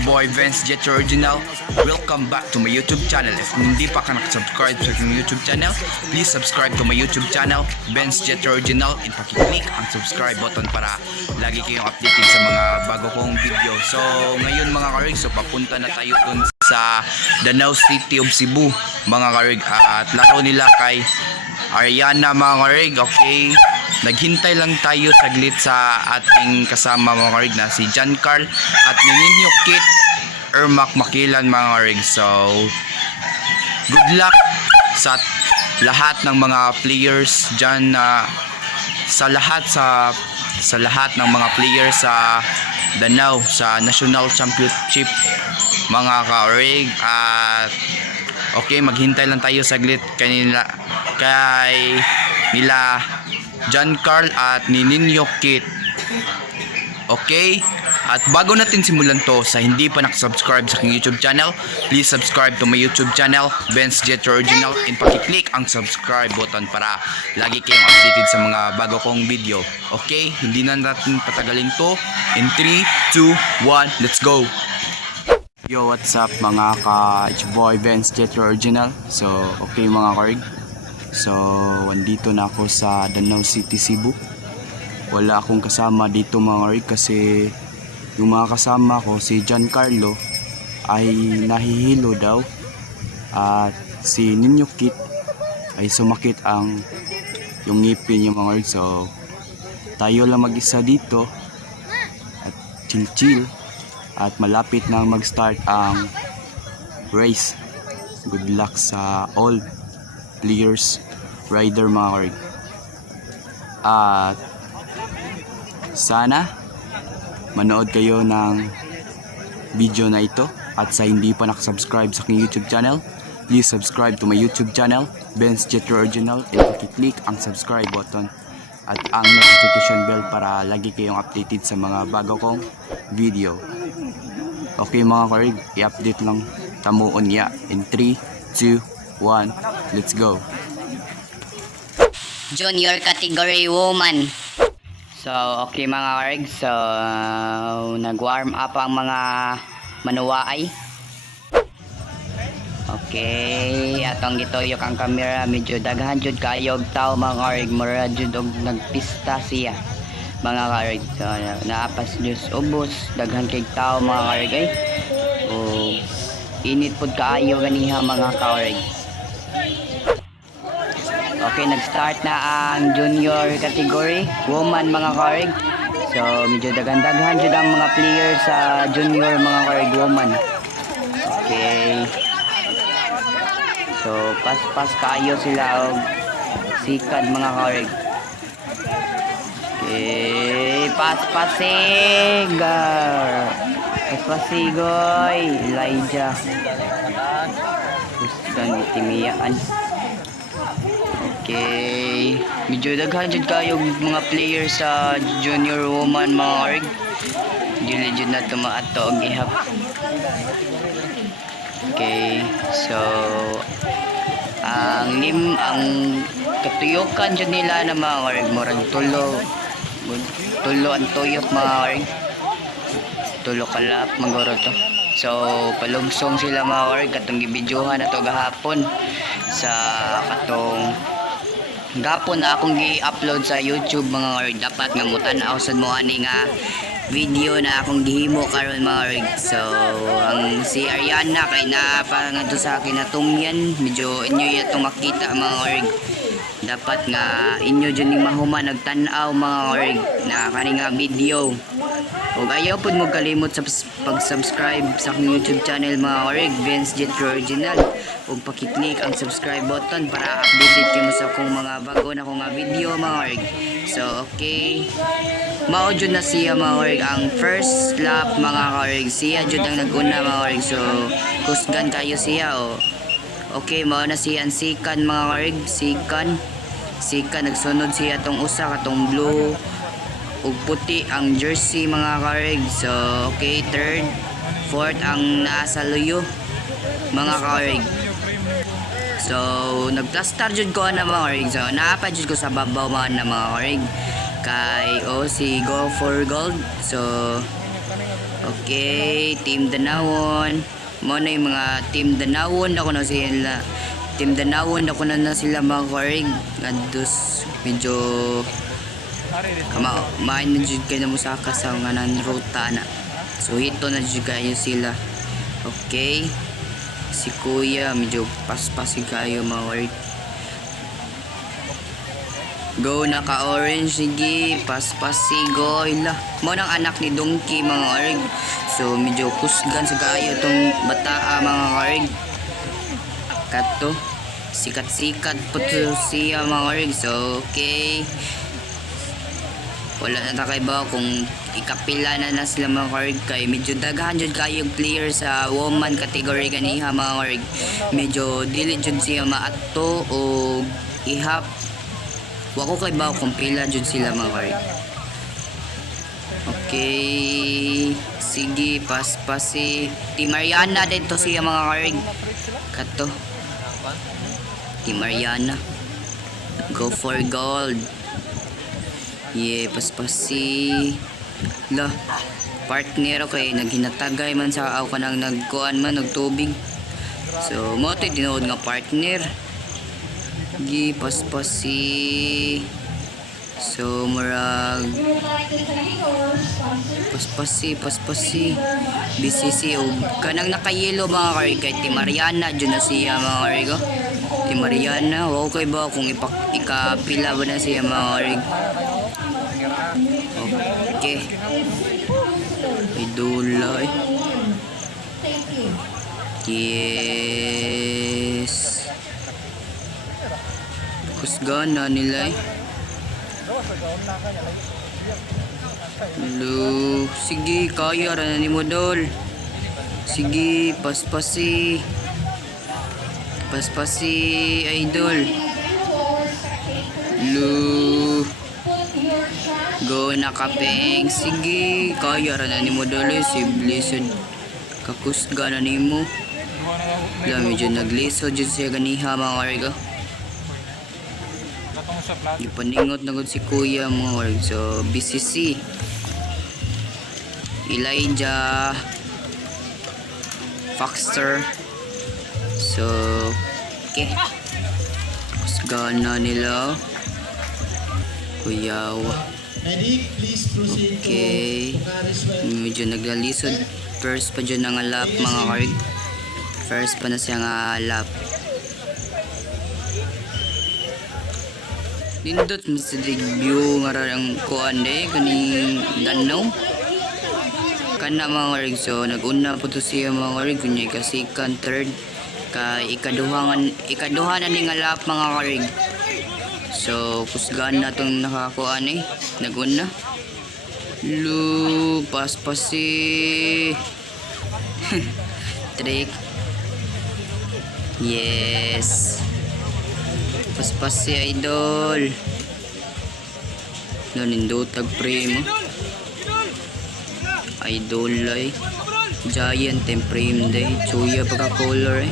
your boy VENZ JETHRO Original. Welcome back to my YouTube channel. If hindi pa ka nakasubscribe sa aking YouTube channel, please subscribe to my YouTube channel, VENZ JETHRO Original, and pakiclick ang subscribe button para lagi kayong updated sa mga bago kong video. So ngayon mga karig, so papunta na tayo dun sa Danau City of Cebu mga karig, at laro nila kay ARIANA mga karig. Okay, naghintay lang tayo saglit sa ating kasama mga karig na si John Carl at Ninyo Kit Ermac Makilan mga karig. So good luck sa lahat ng mga players dyan, sa lahat ng mga players sa Danau sa National Championship mga karig. At okay, maghintay lang tayo saglit kay nila John Carl at Ninyo Kit. Okay? At bago natin simulan to, sa hindi pa nakasubscribe sa aking YouTube channel, please subscribe to my YouTube channel, VENZ JETHRO Original, and pakiclick ang subscribe button para lagi kayong updated sa mga bago kong video. Okay? Hindi na natin patagalin to. In 3, 2, 1, let's go! Yo, what's up mga ka-it's boy VENZ JETHRO Original. So, okay mga karig. So, andito na ako sa Danau City, Cebu. Wala akong kasama dito mga karig kasi yung mga kasama ko, si Giancarlo ay nahihilo daw at si Ninyo Kit ay sumakit ang yung ngipin yung mga karig. So, tayo lang mag-isa dito at chill at malapit na mag-start ang race. Good luck sa all players, rider mga karig. At sana manood kayo ng video na ito. At sa hindi pa nakasubscribe sa aking YouTube channel, please subscribe to my YouTube channel, VENZ JETHRO Original, and pakiclick ang subscribe button at ang notification bell para lagi kayong updated sa mga bago kong video. Okay mga karig, i-update lang tamuon niya. In 3, 2, 1, let's go. Junior category woman. So okay mga karig, so nag-warm up ang mga manuwaay. Okay, atong gitoyok ang camera, medyo daghan jud kayo og tao mga karig, mura jud og nagpista siya mga karig. So naapas jud ubos, daghan kay tao mga karig ay. O init pud kaayo ganiha mga karig. Okay, nag-start na ang junior category woman mga karig. So medyo daghan-daghan jud ang mga player sa junior mga karig woman. Okay, so pas kayo sila og sikad mga karig. Okay, pasigoy Elijah gusto itimiyaan. Okay, medyo daghan jud kayo mga players sa junior woman mga karig. Dili jud na tumaato og ihap. Okay, so ang katuyokan jud nila na mga karig murag tulo ang tuyok mga karig. Tulo kalap magoro to. So palugsong sila mga karig katong gibidyohan nato gahapon sa katong gapon na akong gi-upload sa YouTube mga karig. Dapat nga mutan-aw sad mo ani nga video na akong gihimo karon mga karig. So ang si ARIANA kay napangadto sa akin na tumyan, medyo inyo yatong makita mga karig. Dapat nga inyo jud ning mahuman nagtan-aw mga karig na kani nga video. Ug ayaw pud mo kalimot sa pag-subscribe sa aking YouTube channel mga karig, VENZ JETHRO Original. Ug pakiclick ang subscribe button para updated kayo sa akong mga bago na akong video mga karig. So okay, mao jud na siya mga karig ang first lap mga karig. Siya jud ang nag-una mga karig. So kusgan kayo siya o. Okay, mao na siya ang second mga karig. Second nagsunod siya tong usa katong blue ug puti ang jersey mga karig. So okay, third, fourth ang nasa luyo mga karig. So nagplastar jud ko na mga karig. So naapa jud ko sa babaw man na mga karig kay si Go for Gold. So Okay, Team Danawon. Mo na yung mga Team Danawon ako na sila. Team Danawon ako na sila mga karig. Ngadus medyo main na jud kayo na musaka sa nga nan ruta na. So ito na jud kayo sila. Okay. Si Kuya medyo paspasi kayo mga karig. Go naka-orange, sige, paspasi, go, ila. Mo nang anak ni Donkey, mga karig. So, medyo kusgan sa kayo itong bataa, mga karig. Kato, sikat-sikat po to siya, mga karig. So, okay. Wala na takay ba kung ikapila na sila, mga karig. Kay medyo daghan jud kayo player sa woman category ganiha, mga karig. Medyo dili jud siya maato o ihap. Wako kay ba kung pila jud sila mga karig. Okay. Sige, paspasi. Team Ariana dito siya mga karig. Kato. Team Ariana. Go for gold. Yeah, paspasi. Lah. Partner kay naghinatagay man sa aw kanang nagkuan man nagtubig. So, mo to tinuod nga partner. Gi paspasi. So murag paspasi BCC o kanang nakayelo mga karig kay Team Ariana dyan na siya mga karig. Team Ariana okay ba kung ikapila ba na siya mga karig. Okay idula yes kusgana nila Lu, sige, kaya ra na ni mo dol. Sige, paspasi. Paspasi, idol. Lu. Go na kapeng. Sige, kaya ra na ni mo dol. Si Blizzard. Kakusga na ni mo. La, medyo naglisod dyan siya ganiha mga karga. Ipaningot na si Kuya mga org. So BCC Elijah Foxter. So okay kusgana nila Kuyawa. Okay medyo naglalisod. First pa dyan nga lap mga org. First pa na siya nga lap. Nindot sa review nga rarang kuan day kaning danaw kana mga rig. So naguna po to siya mga rig kunya second third kay ikaduha na ni nga lap mga karig. So kusgan na tong nakakuan naguna lu paspasi trick yes paspasi idol nanindotag primo idol ay giant and frame day chuya pagka color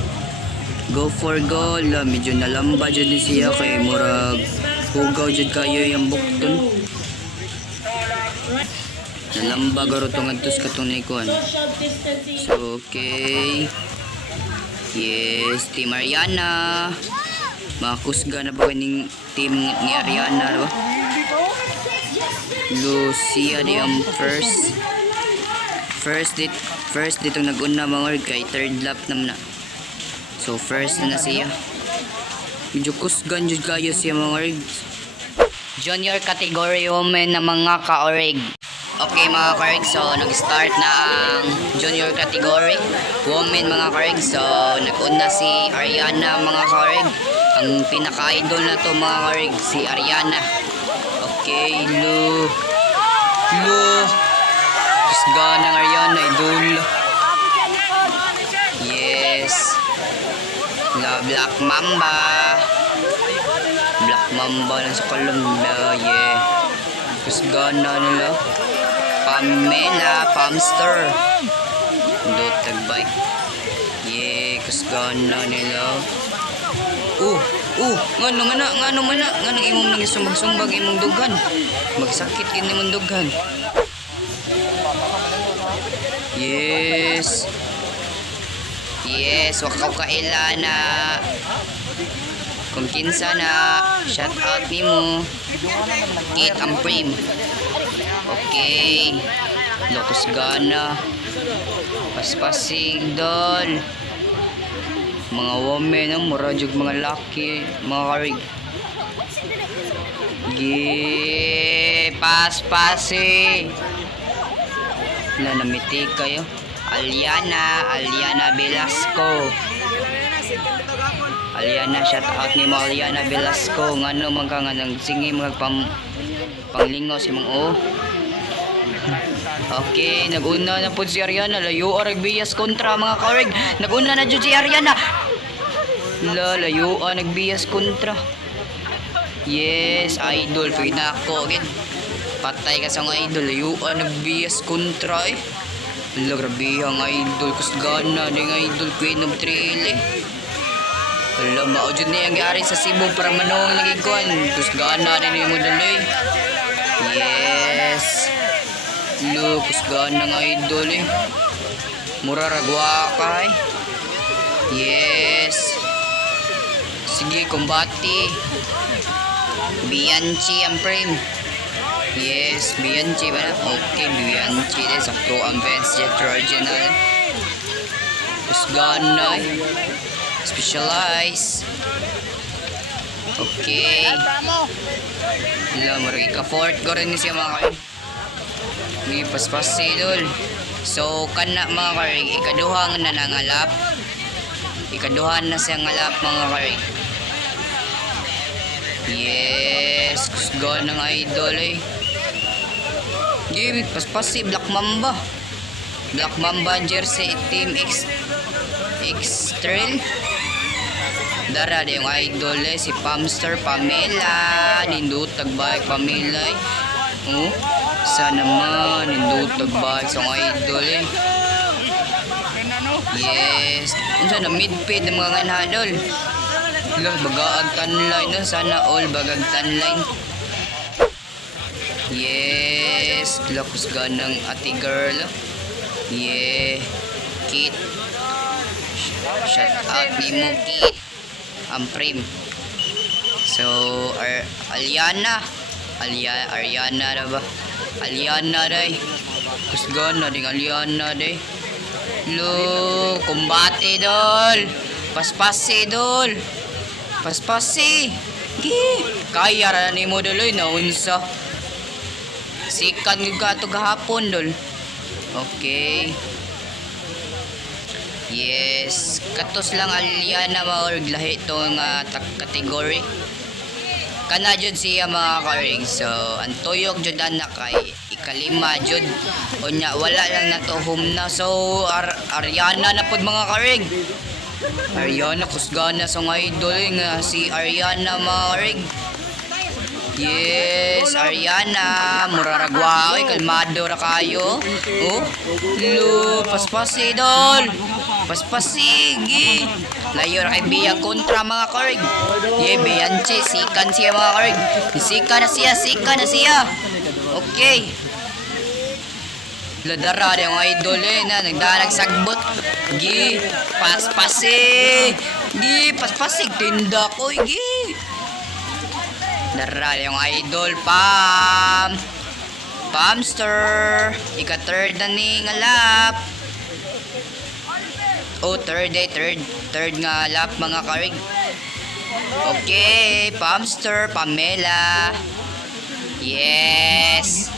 go for goal medyo nalamba dyan din siya kay murag hugaw dyan kayo yung bukton nalamba garo tong antos katong naikuan. So okay yes Team Ariana makusga na ba kaning team ni Ariana ba? Lucia di ang first dito nag-una mga kay third lap naman na. So first na siya. Medyo kusgan jud kayo siya mga org. Junior category women na mga ka-org. Okay mga ka-org, so nag-start na ang junior category women mga ka-org. So nag-una si Ariana mga ka-org. Ang pinaka-idol na to mga ka-org si Ariana. Okay, kusgan ng Ariana idol. Yes. La Black Mamba na sa Colombia, yeah. Kusgan na nila. Pamela Pamster. Dotag bike. Yeah, kusgan na nila. Ngano imong nang sumbag imong dugan. Magsakit kini imong dugan. Yes. Yes, wakaw kailana. Kung kinsa na, shout out nimo. Kit ang frame. Okay. Lokos gana. Paspasig dol. Mga women, no? Mura jug mga laki, mga karig. Paspasi. Namiti kayo. Aliana Velasco. Aliana, shout out ni mo Aliana Velasco. Ngano magka nang singi panglingos imong o. Okay, naguna na po si Ariana. Layo arag bias kontra mga karig. Naguna na jud si Ariana. Layo nagbias kontra. Yes, idol pwede na ako agad. Patay ka sa mga idol. Layo nagbias kontra eh. Grabe ang idol. Kusgana na yung idol Queen of Trail eh. Wala, maudyo na yung gari sa Cebu para manong nagikuan. Kusgana na yung model eh. Yes. Lo, kusgana ng idol eh. Mura ragwa ka eh. Yes. Sige, kumbati. Bianchi ang frame. Yes, Bianchi ba na? Okay, Bianchi din. Sakto ang VENZ JETHRO original. Kusgana eh. Specialize. Okay. Wala, marami ka-fourth ko rin siya mga karig. May paspas idol. So, kana mga karig, ikaduhang na nangalap. Ikaduhan na siya ngalap mga karig. Yes, kusgan ng idol eh. Give paspas si Black Mamba. Black Mamba jersey team X Trail. Dara yung idol eh, si Pamster Pamela. Nindut tagbalik Pamela eh. Oh, sana naman nindut tagbalik sa idol eh. Yes, unsa na midfield ng mga ganadol. Lah bagaag tanline no, sana all bagag tanline. Yes, lakus ganang ati girl. Yeah, Kit. Shout out ni mo Kit. Ang frame. So, Ariana na ba? Ariana day. Kusgana ding Ariana day. Lo, kumbate dol. Paspasi dol. Paspasi. Kaya ra ni mo doloy na unsa. Sikan yung gato gahapon dol. Okay. Yes, katos lang Aliana maorg lahi to nga kategory. Kana jud siya mga karig. So, ang tuyok jud anak kay ikalima jud. Unya wala lang na to home na. So, Ariana na pud mga karig. Ariana kusgana sa nga idol nga si Ariana mga karig. Yes, Ariana, muraragwa oy, kalmado ra kayo. Oh, lo, paspasi dol. Paspasi, gi. Layo ra kay Biya kontra mga karig. Ye, Bianchi, sikan siya mga karig. Sika na siya. Okay. Ladara yung idol eh na nagdanag sagbot. Gi, paspasi. Gi, paspasi, tinda ko, gi. Dara yung idol Pamster. Ika-third na ni ngalap. Oh, third nga lap mga karig. Okay, Pamster, Pamela. Yes.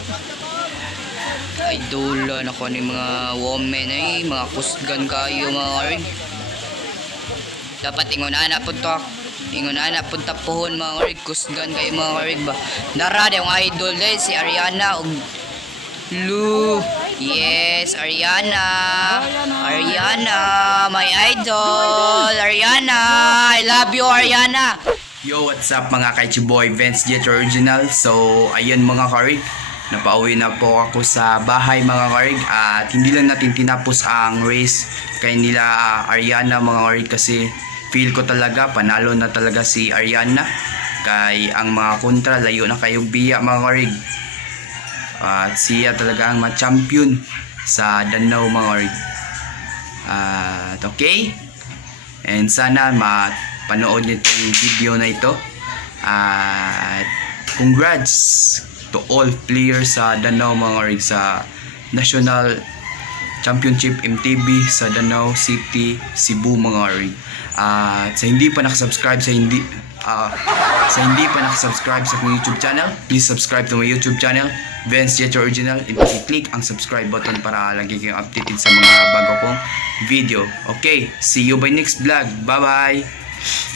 Idolan ako ni mga women ay mga kusgan kayo mga karig. Dapat ingunan na po to. Ingunan na punta pohon mga karig. Kusgan kayo mga karig ba. Dara yung idol day si Ariana og Lu. Yes, Ariana, my idol. Ariana, I love you Ariana. Yo, what's up mga kaichiboy, VENZ JETHRO original. So, ayun mga karig, napauwi na po ako sa bahay mga karig. At hindi lang natin tinapos ang race kay nila Ariana mga karig. Kasi feel ko talaga panalo na talaga si Ariana. Kay ang mga kontra layo na kayong biya mga karig. At siya talaga ang ma-champion sa Danau mga orig. At okay, and sana mapanood niyo itong video na ito. At congrats to all players sa Danau mga orig sa National Championship MTB sa Danau City, Cebu mga orig. At sa hindi pa nakasubscribe sa hindi pa nakasubscribe sa aking YouTube channel, please subscribe to my YouTube channel, VENZ JETHRO Original, and click ang subscribe button para lagi kayong updated sa mga bago kong video. Okay, see you by next vlog. Bye bye!